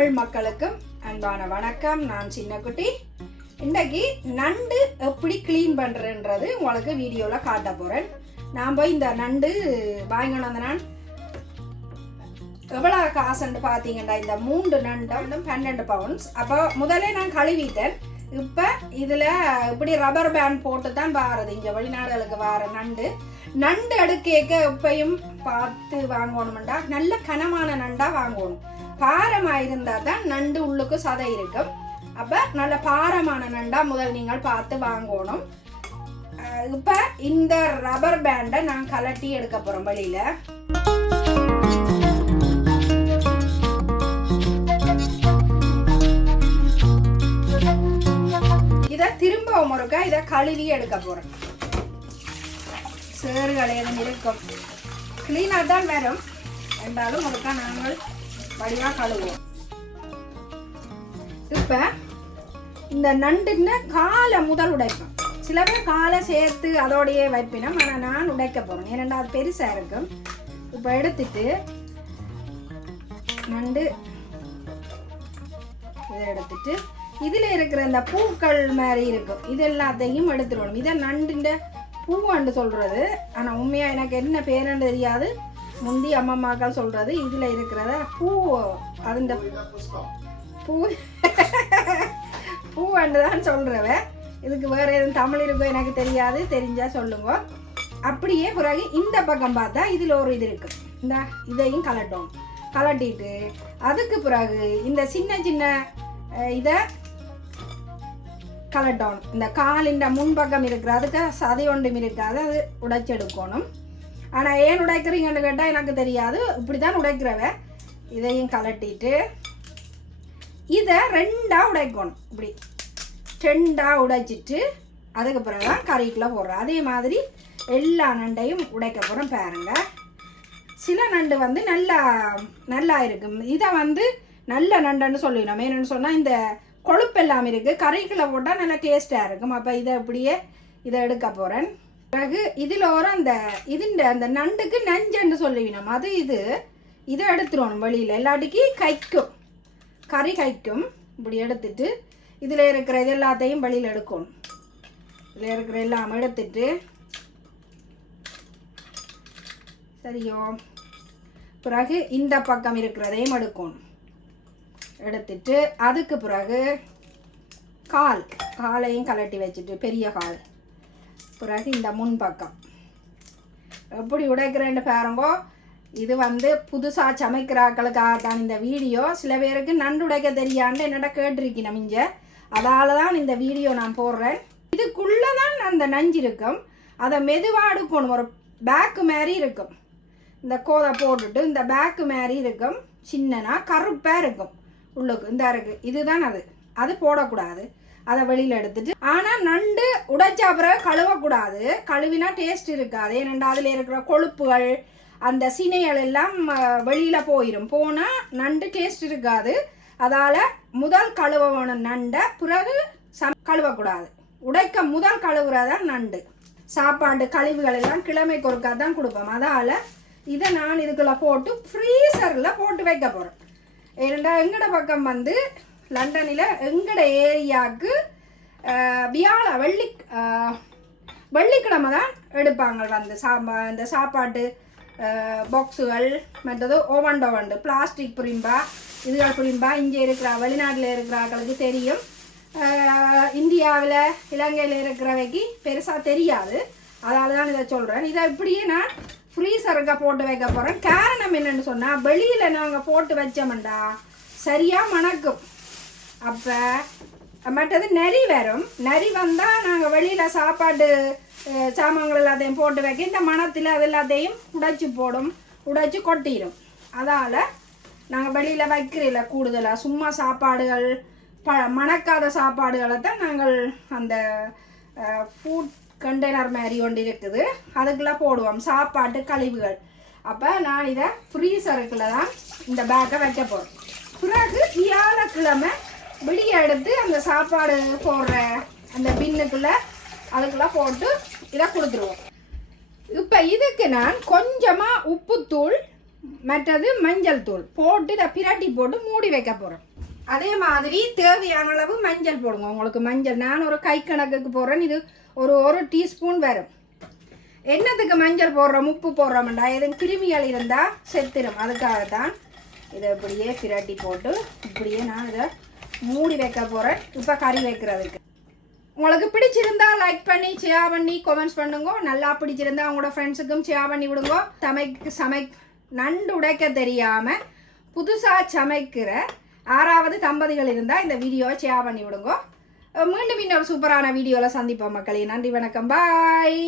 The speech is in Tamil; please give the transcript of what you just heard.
தமிழ் மக்களுக்கும் அன்பான வணக்கம். நான் சின்னக்குட்டி. இன்றைக்கு நண்டு எப்படி க்ளீன் பண்ணுறன்றது உங்களுக்கு வீடியோவில் காட்ட போகிறேன் நான் போய் இந்த நண்டு வாங்கிட்டு வந்த நான் எவ்வளோ காசுன்னு பார்த்தீங்கன்னா இந்த மூன்று நண்டு வந்து பன்னெண்டு பவுன்ஸ் அப்போ முதல்ல நான் கழுவிட்டேன். இப்போ இதில் இப்படி ரப்பர் பேண்ட் போட்டு தான் வாரது. இங்கே வெளிநாடுகளுக்கு வார நண்டு. நண்டு அடுக்கேக்க எப்பயும் பார்த்து வாங்கணும்டா. நல்ல கனமான நண்டாக வாங்கணும். பாரமாக இருந்தால் தான் நண்டு உள்ளுக்கு சதை இருக்கும். அப்போ நல்ல பாரமான நண்டா முதல் நீங்கள் பார்த்து வாங்கணும். இப்போ இந்த ரப்பர் பேண்டை நான் கலட்டி எடுக்க போறோம் வழியில் இதை திரும்ப முறுக்க இதை கழுவி எடுக்க போகிறேன் சேறுகள் எதுவும் இருக்கும். கிளீனாக தான் வரும். என்றாலும் முறுக்க நாங்கள் வடிவாக கழுவோம் இப்போ இந்த நண்டுன்னு காலை முதல் உடைப்போம். சில பேர் காலை சேர்த்து அதோடையே வைப்பினோம். ஆனால் நான் உடைக்க போகிறேன் ஏன்னா அது பெருசாக இருக்கும் இப்போ எடுத்துட்டு நண்டு இதை எடுத்துட்டு இதில் இருக்கிற இந்த பூக்கள் மாதிரி இருக்கும். இது எல்லாத்தையும் எடுத்துடணும். இதை நண்டுன்ற பூவாண்டு சொல்கிறது ஆனால் உண்மையாக எனக்கு என்ன பேருன்னு தெரியாது. முந்தி அம்மம்மாக்கள் சொல்கிறது இதில் இருக்கிறத பூ அந்த பூ பூ பூவாண்டு தான் சொல்கிறவ இதுக்கு வேறு எதுவும் தமிழ் இருக்கோ எனக்கு தெரியாது தெரிஞ்சா சொல்லுங்க. அப்படியே பிறகு இந்த பக்கம் பார்த்தா இதில் ஒரு இது இருக்கு. இந்த இதையும் கலட்டும். கலட்டிட்டு அதுக்கு பிறகு இந்த சின்ன சின்ன இதை கலட்டணும் இந்த காலின் முன்பக்கம் இருக்கிற அதுக்கு சதை ஒன்றும் இருக்காது அது உடைச்செடுக்கணும். ஆனால் ஏன் உடைக்கிறீங்கன்னு கேட்டால் எனக்கு தெரியாது. இப்படி தான் உடைக்கிறவ. இதையும் கலட்டிட்டு இதை ரெண்டாக உடைக்கணும். இப்படி ரெண்டாக உடைச்சிட்டு அதுக்கு பிறகு தான் கறிக்குள்ளே போடுறோம் அதே மாதிரி எல்லா நண்டையும் உடைக்க போகிறோம் பாருங்கள் சில நண்டு வந்து நல்லா நல்லா இருக்கும். இதை வந்து நல்ல நண்டுன்னு சொல்லிடணும். என்னென்னு சொன்னால் இந்த கொழுப்பு எல்லாம் இருக்குது கறிக்குள்ளே போட்டால் நல்லா டேஸ்ட்டாக இருக்கும். அப்போ இதை அப்படியே இதை எடுக்க போகிறேன் பிறகு இதில் ஒரு அந்த இதுண்ட அந்த நண்டுக்கு நஞ்சன்னு சொல்லிவினோம் அது இது. இதை எடுத்துருவோம் வெளியில். எல்லாட்டிக்கு கைக்கும். கறி கைக்கும். இப்படி எடுத்துட்டு இதில் இருக்கிற இது எல்லாத்தையும் வெளியில் எடுக்கணும் இதில் இருக்கிற எல்லாம் எடுத்துட்டு சரியோ. பிறகு இந்த பக்கம் இருக்கிறதையும் எடுக்கணும் எடுத்துட்டு அதுக்கு பிறகு கால். காலையும் கலட்டி வச்சுட்டு பெரிய கால். பிறகு இந்த முன் பக்கம். எப்படி உடைக்கிறேன்னு பாருங்கோ. இது வந்து புதுசாக சமைக்கிறாக்களுக்காக தான் இந்த வீடியோ. சில பேருக்கு நண்டு உடைக்க தெரியாண்டு என்னடா கேட்டிருக்கணும் இங்கே. அதால தான் இந்த வீடியோ நான் போடுறேன். இதுக்குள்ளே தான் அந்த நஞ்சு இருக்கும். அதை மெதுவாக எடுக்கணும் ஒரு பேக்கு மாதிரி இருக்கும். இந்த கோதை போட்டுட்டு இந்த பேக்கு மாதிரி இருக்கும். சின்னனா கருப்பாக இருக்கும். உள்ளுக்கு இந்த இருக்குது இதுதான் அது. அது போடக்கூடாது. அதை வெளியில் எடுத்துட்டு ஆனால் நண்டு உடைச்ச பிறகு கழுவக்கூடாது. கழுவினா டேஸ்ட் இருக்காது. ஏனெண்டா அதில் இருக்கிற கொழுப்புகள் அந்த சினைகள் எல்லாம் வெளியில் போயிடும் போனால் நண்டு டேஸ்ட் இருக்காது. அதால் முதல் கழுவ வேணும் நண்டை பிறகு சம் கழுவக்கூடாது. உடைக்க முதல் கழுவுறதான் நண்டு. சாப்பாடு கழிவுகள் எல்லாம் கிழமை கொறுக்கா தான் கொடுப்போம். அதால் இதை நான் இதுக்குள்ளே போட்டு ஃப்ரீசரில் போட்டு வைக்க போகிறேன் ஏனெண்டா எங்கட பக்கம் வந்து லண்டனில் எங்கட ஏரியாவுக்கு வியாழ வெள்ளி வெள்ளிக்கிழமை தான் எடுப்பாங்க. வந்து சாம்பா இந்த சாப்பாட்டு பாக்ஸுகள் மற்றது ஓவன் டோவண்டு பிளாஸ்டிக் புரிம்பா இதுகள் புரிம்பா இங்கே இருக்கிற வெளிநாட்டில் இருக்கிறவங்களுக்கு தெரியும். இந்தியாவில் இலங்கையில் இருக்கிறவைக்கு பெருசாக தெரியாது. அதால் தான் இதை சொல்கிறேன் இதை இப்படியே நான் ஃப்ரீசருக்கு போட்டு வைக்க போகிறேன் காரணம் என்னென்னு சொன்னால் வெளியில் நாங்கள் போட்டு வச்சோம்டா சரியாக மணக்கும். அப்போ மற்றது நரி வரும். நரி வந்தால் நாங்கள் வெளியில் சாப்பாடு சாமான்கள் எல்லாத்தையும் போட்டு வைக்க இந்த மணத்தில் அது எல்லாத்தையும் உடைச்சி போடும் உடைச்சி கொட்டிடும். அதால் நாங்கள் வெளியில் வைக்கிறதில்ல கூடுதலாக சும்மா சாப்பாடுகள் ப மணக்காத சாப்பாடுகளை தான் நாங்கள் அந்த ஃபுட் கண்டெய்னர் மாதிரி ஒன்று இருக்குது. அதுக்குள்ளே போடுவோம். சாப்பாட்டு கழிவுகள். அப்போ நான் இதை ஃப்ரீசருக்குள்ளே தான் இந்த பேக்கை வைக்க போகிறேன் பிறகு வியாழக்கிழமை விடிய எடுத்து அந்த சாப்பாடு போடுற அந்த பின்னுக்குள்ளே அதுக்குள்ளே போட்டு இதை கொடுத்துருவோம். இப்போ இதுக்கு நான் கொஞ்சமாக உப்புத்தூள் மற்றது மஞ்சள் தூள் போட்டு இதை பிரட்டி போட்டு மூடி வைக்க போகிறேன் அதே மாதிரி தேவையான அளவு மஞ்சள் போடுங்க. உங்களுக்கு மஞ்சள் நான் ஒரு கை கணக்குக்கு போடுறேன் இது ஒரு ஒரு டீஸ்பூன் வரும். என்னத்துக்கு மஞ்சள் போடுறோம்? உப்பு போடுறோம்டா. எதுவும் கிருமிகள் இருந்தால் செத்துடும் அதுக்காக தான் இதை இப்படியே பிரட்டி போட்டு இப்படியே நான் இதை மூடி வைக்க போகிறேன் இப்போ கறி வைக்கிறதுக்கு. உங்களுக்கு பிடிச்சிருந்தா லைக் பண்ணி ஷேர் பண்ணி கமெண்ட்ஸ் பண்ணுங்க. நல்லா பிடிச்சிருந்தா உங்களோட ஃப்ரெண்ட்ஸுக்கும் ஷேர் பண்ணி விடுங்க. சமைக்க சமை நண்டு உடைக்க தெரியாமல் புதுசாக சமைக்கிற ஆறாவது தம்பதிகள் இருந்தால் இந்த வீடியோவை ஷேர் பண்ணி விடுங்க. மீண்டும் இன்னொரு சூப்பரான வீடியோவில் சந்திப்போம் மக்களே. நன்றி வணக்கம். பாய்